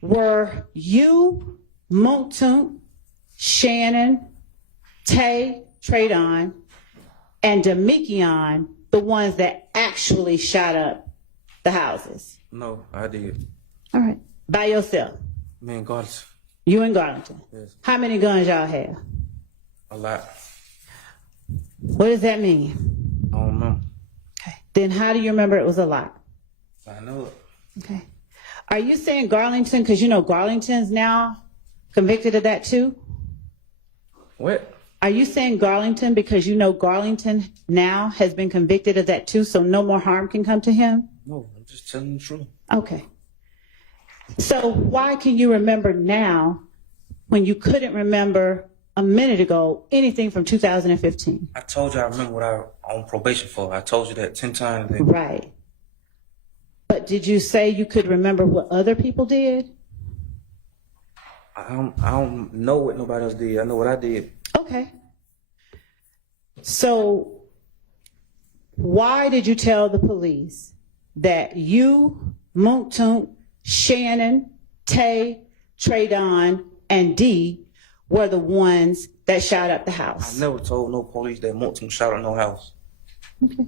were you, Moontoon, Shannon, Tay, Tradon, and Demikion the ones that actually shot up the houses? No, I did. All right. By yourself? Me and Garlington. You and Garlington? Yes. How many guns y'all have? A lot. What does that mean? I don't remember. Okay. Then how do you remember it was a lot? I know it. Okay. Are you saying Garlington, because you know Garlington's now convicted of that too? What? Are you saying Garlington because you know Garlington now has been convicted of that too, so no more harm can come to him? No, I'm just telling the truth. Okay. So why can you remember now when you couldn't remember a minute ago anything from 2015? I told you I remember what I was on probation for. I told you that 10 times. Right. But did you say you could remember what other people did? I don't know what nobody else did. I know what I did. Okay. So why did you tell the police that you, Moontoon, Shannon, Tay, Tradon, and D were the ones that shot up the house? I never told no police that Moontoon shot up no house. Okay.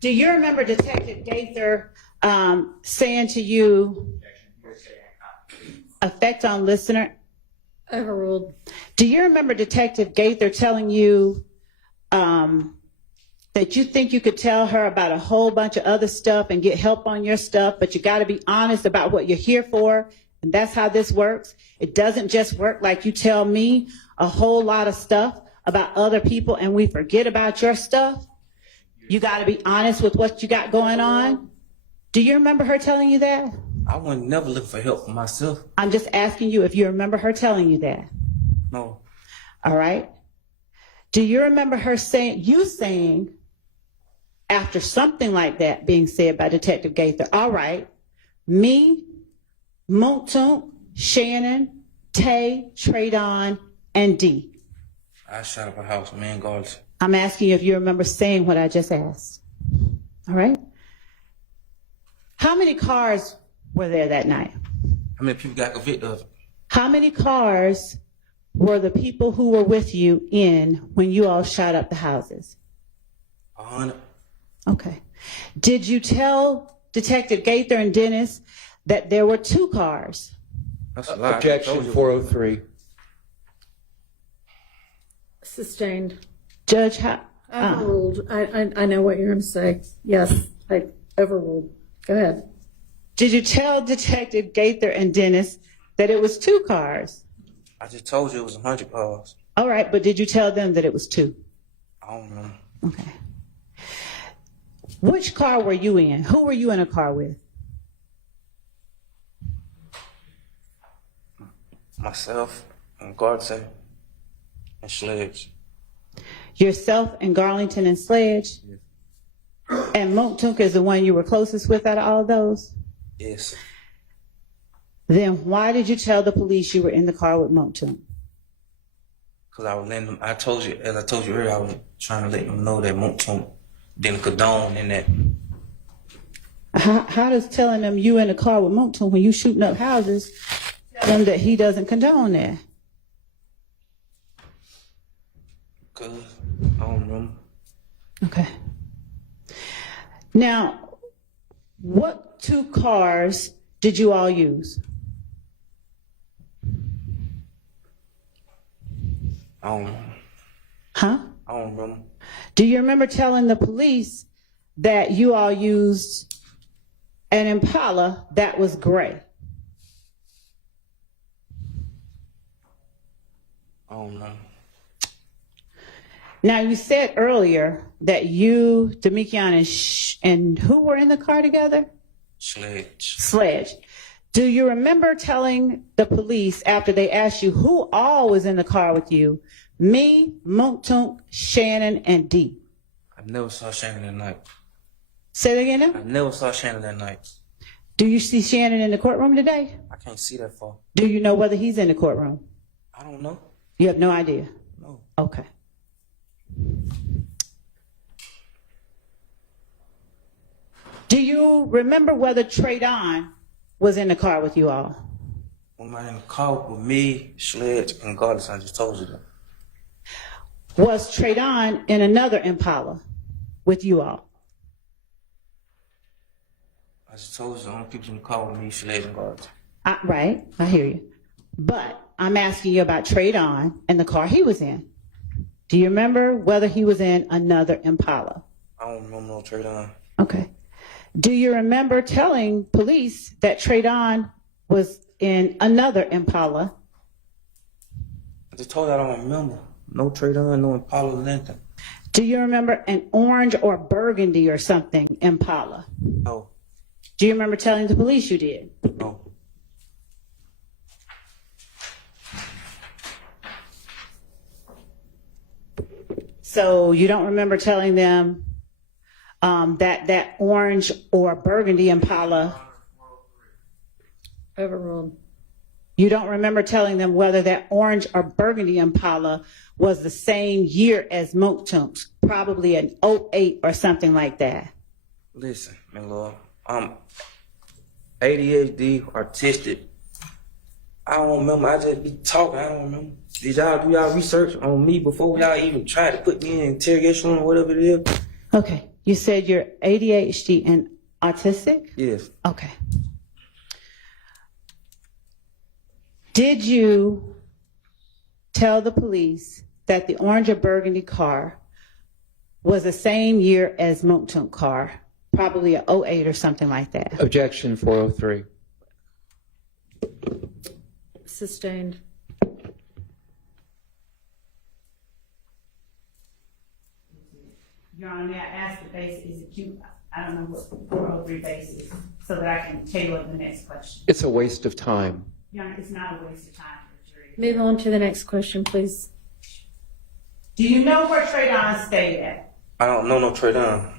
Do you remember Detective Gaither saying to you, effect on listener? Overruled. Do you remember Detective Gaither telling you that you think you could tell her about a whole bunch of other stuff and get help on your stuff, but you got to be honest about what you're here for, and that's how this works? It doesn't just work like you tell me a whole lot of stuff about other people and we forget about your stuff. You got to be honest with what you got going on. Do you remember her telling you that? I wouldn't never look for help for myself. I'm just asking you if you remember her telling you that. No. All right. Do you remember her saying, after something like that being said by Detective Gaither, all right, me, Moontoon, Shannon, Tay, Tradon, and D. I shot up a house, man, guards. I'm asking you if you remember saying what I just asked. All right. How many cars were there that night? How many people got convicted of it? How many cars were the people who were with you in when you all shot up the houses? 100. Okay. Did you tell Detective Gaither and Dennis that there were 2 cars? That's a lie. Objection 403. Sustained. Judge, how? Overruled. I know what you're going to say. Yes, I overruled. Go ahead. Did you tell Detective Gaither and Dennis that it was 2 cars? I just told you it was 100 cars. All right, but did you tell them that it was 2? I don't know. Okay. Which car were you in? Who were you in a car with? Myself and Garlington and Sledge. Yourself and Garlington and Sledge? Yes. And Moontoon is the one you were closest with out of all of those? Yes. Then why did you tell the police you were in the car with Moontoon? Because I was letting them, as I told you earlier, I was trying to let them know that Moontoon didn't condone in that. How does telling them you in the car with Moontoon when you shooting up houses tell them that he doesn't condone that? Because I don't remember. Okay. Now, what 2 cars did you all use? I don't know. Huh? I don't remember. Do you remember telling the police that you all used an Impala that was gray? I don't know. Now, you said earlier that you, Demikion, and who were in the car together? Sledge. Sledge. Do you remember telling the police after they asked you who all was in the car with you? Me, Moontoon, Shannon, and D. I never saw Shannon that night. Say that again now? I never saw Shannon that night. Do you see Shannon in the courtroom today? I can't see that far. Do you know whether he's in the courtroom? I don't know. You have no idea? No. Okay. Do you remember whether Traydon was in the car with you all? When I in the car with me, Sledge, and Goddess, I just told you that. Was Traydon in another Impala with you all? I just told you the only people in the car with me, Sledge, and Goddess. Right, I hear you. But I'm asking you about Traydon and the car he was in. Do you remember whether he was in another Impala? I don't remember no Traydon. Okay. Do you remember telling police that Traydon was in another Impala? I just told you I don't remember. No Traydon, no Impala, nothing. Do you remember an orange or burgundy or something Impala? No. Do you remember telling the police you did? No. So you don't remember telling them that orange or burgundy Impala? Overruled. You don't remember telling them whether that orange or burgundy Impala was the same year as Monktoon's, probably an 08 or something like that? Listen, my lord. ADHD, artistic. I don't remember. I just be talking. I don't remember. Did y'all do y'all research on me before y'all even tried to put me in interrogation or whatever it is? Okay. You said you're ADHD and autistic? Yes. Okay. Did you tell the police that the orange or burgundy car was the same year as Monktoon car, probably a 08 or something like that? Objection 403. Sustained. Your Honor, may I ask the basis? Is it cute? I don't know what 403 base is, so that I can tailor the next question. It's a waste of time. Your Honor, it's not a waste of time for the jury. Move on to the next question, please. Do you know where Traydon stayed at? I don't know no Traydon.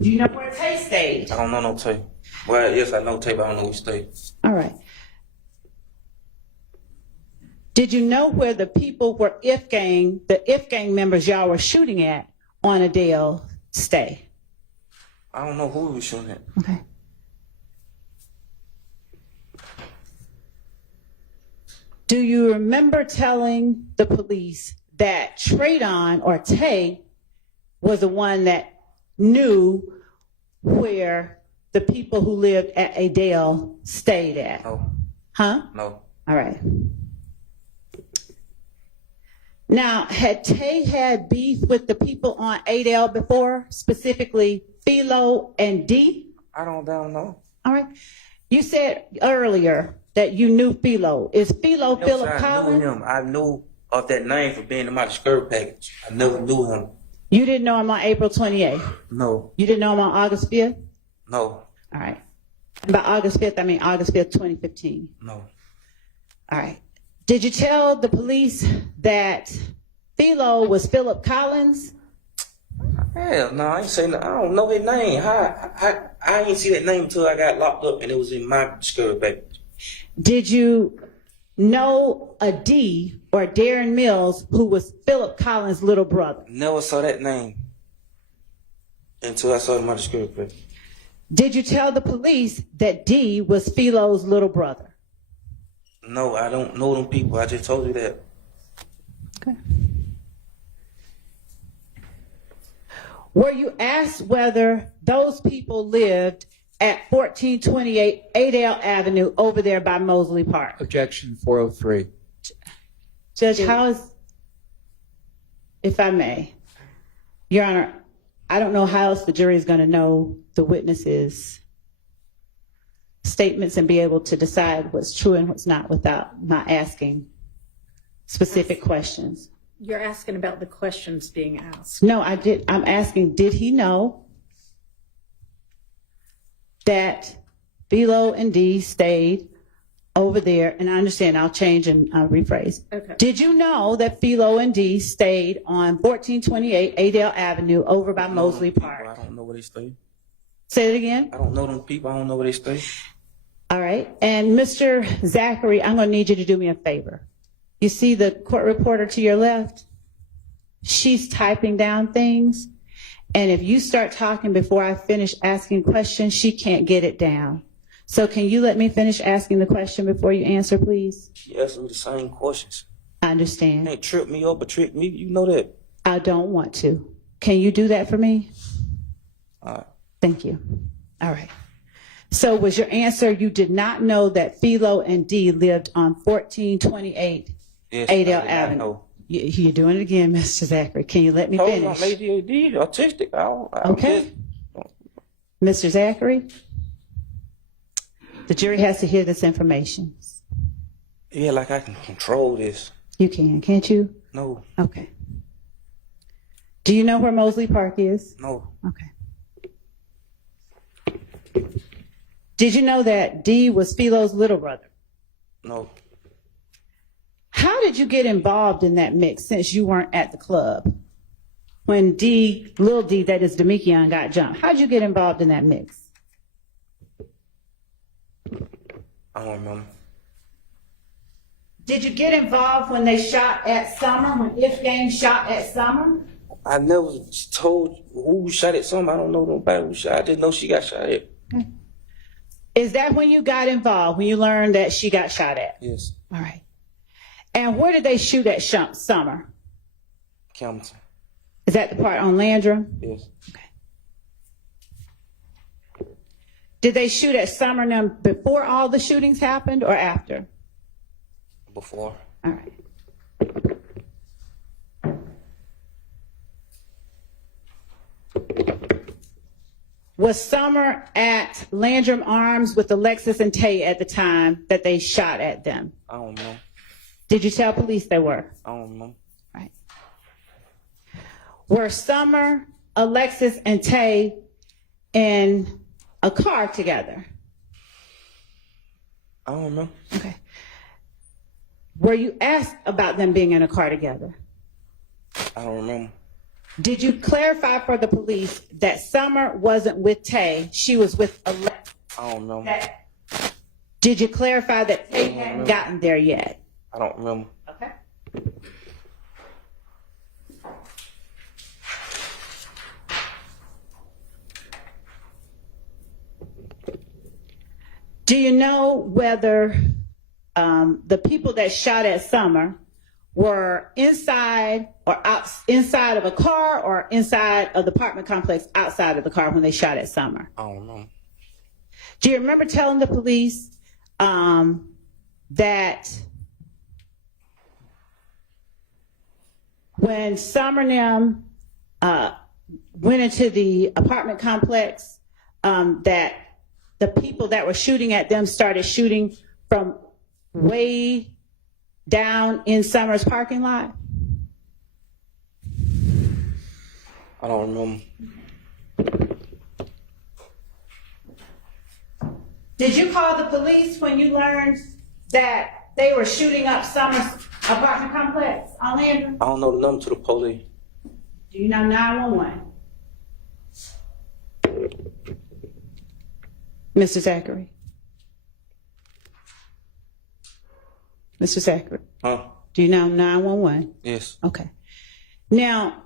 Do you know where Tay stayed? I don't know no Tay. Well, yes, I know Tay, but I don't know which Tay. All right. Did you know where the people were the If gang members y'all were shooting at on Adele stay? I don't know who we was shooting at. Okay. Do you remember telling the police that Traydon or Tay was the one that knew where the people who lived at Adele stayed at? No. Huh? No. All right. Now, had Tay had beef with the people on Adele before, specifically Philo and D? I don't know. All right. You said earlier that you knew Philo. Is Philo Philip I Collins? knew him. I knew of that name for being in my discovery package. I never knew him. You didn't know him on April 28th? No. You didn't know him on August 5th? No. All right. And by August 5th, I mean August 5th, 2015. No. All right. Did you tell the police that Philo was Philip Collins? Hell no, I ain't saying I don't know his name. I ain't see that name until I got locked up and it was in my discovery package. Did you know a D or Darren Mills who was Philip Collins' little brother? Never saw that name until I saw it in my discovery package. Did you tell the police that D was Philo's little brother? No, I don't know them people. I just told you that. Okay. Were you asked whether those people lived at 1428 Adele Avenue over there by Mosley Park? Objection 403. Judge, how is, if I may, Your Honor, I don't know how else the jury is going to know the witnesses' statements and be able to decide what's true and what's not without not asking specific questions. You're asking about the questions being asked. No, I did. I'm asking, did he know that Philo and D stayed over there? And I understand, I'll change and rephrase. Okay. Did you know that Philo and D stayed on 1428 Adele Avenue over by Mosley Park? I don't know where they stay. Say it again. I don't know them people. I don't know where they stay. All right. And Mr. Zachary, I'm going to need you to do me a favor. You see the court reporter to your left? She's typing down things. And if you start talking before I finish asking questions, she can't get it down. So can you let me finish asking the question before you answer, please? She asked me the same questions. I You understand. ain't trip me up or trick me. You know that. I don't want to. Can you do that for me? All right. Thank you. All right. So was your answer you did not know that Philo and D lived on 1428 Yes, Adel I did not Avenue? know. You're doing it again, Mr. Zachary. Can you let me Told you I'm finish? ADHD, autistic. Okay. Mr. Zachary, the jury has to hear this information. Yeah, like I can control this. You can, can't you? No, Okay. Do you know where Mosley Park is? no, Okay. Did you know that D was Philo's little brother? no. How did you get involved in that mix since you weren't at the club? When Lil D, that is Demekion, got jumped. How did you get involved in that mix? I don't remember. Did you get involved when they shot at Summer, when If Gang shot at Summer? I never told who shot at something. I don't know nobody who shot. I just know she got shot at. Okay. Is that when you got involved, when you learned that she got shot at? Yes, All right. And where did they shoot at Summer? Campbellton. Is that the part on Landrum? Yes, Okay. Did they shoot at Summer now before all the shootings happened or after? before. All right. Was Summer at Landrum Arms with Alexis and Tay at the time that they shot at them? I don't know. Did you tell police they were? I don't know. Right. Were Summer, Alexis, and Tay in a car together? I don't know. Okay. Were you asked about them being in a car together? I don't remember. Did you clarify for the police that Summer wasn't with Tay, she was with Alexis? I don't know. Did you clarify that Tay hadn't gotten there yet? I don't remember. Okay. Do you know whether the people that shot at Summer were inside or inside of a car or inside of the apartment complex outside of the car when they shot at Summer? I don't know. Do you remember telling the police that when Summer and them went into the apartment complex, that the people that were shooting at them started shooting from way down in Summer's parking lot? I don't remember. Did you call the police when you learned that they were shooting up Summer's apartment complex on Landrum? I don't know the number to the police. Do you know 911? Mr. Zachary. Mr. Zachary, Huh? do you know 911? Yes. Okay. Now,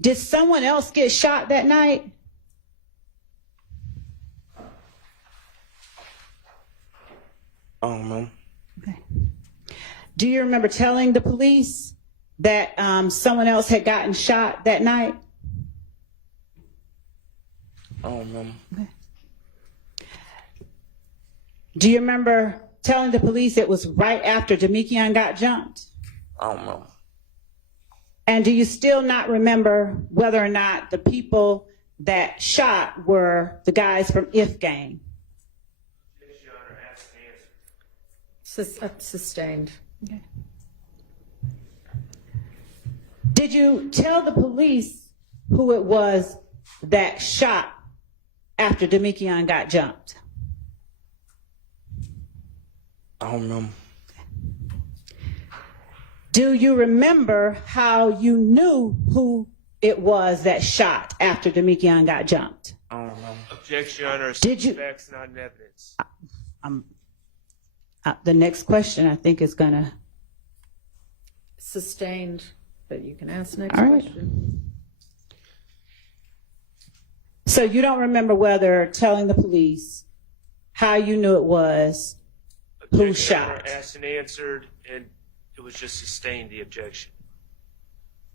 did someone else get shot that night? I don't remember. Okay. Do you remember telling the police that someone else had gotten shot that night? I don't remember. Okay. Do you remember telling the police it was right after Demekion got jumped? I don't remember. And do you still not remember whether or not the people that shot were the guys from If Gang? Sustained. Okay. Did you tell the police who it was that shot after Demekion got jumped? I don't remember. Do you remember how you knew who it was that shot after Demekion got jumped? I don't remember. Objection, Your Honor. Did you- Facts, not evidence. The next question I think is gonna sustained, but you can ask the next All right. question. So you don't remember whether telling the police how you knew it was who Objection shot? never asked and answered, and it was just sustained the objection.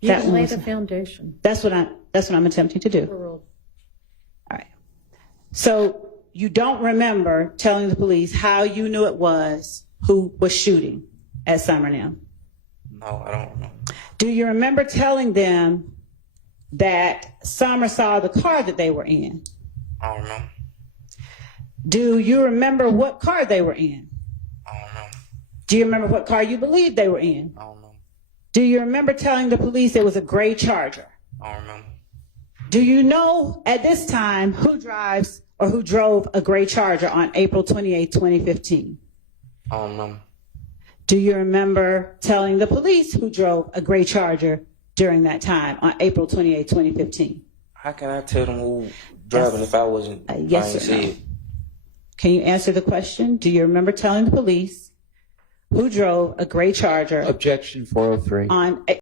You That can lay was- the foundation. That's what I'm attempting to do. Overruled. All right. So you don't remember telling the police how you knew it was who was shooting at Summerlin. No, I don't know. Do you remember telling them that Summer saw the car that they were in? I don't know. Do you remember what car they were in? I don't know. Do you remember what car you believed they were in? I don't know. Do you remember telling the police it was a gray Charger? I don't remember. Do you know at this time who drives or who drove a gray Charger on April 28, 2015? I don't remember. Do you remember telling the police who drove a gray Charger during that time on April 28, 2015? How can I tell them who driving if I wasn't? Yes I ain't or no? see it? Can you answer the question? Do you remember telling the police who drove a gray Charger Objection 403. on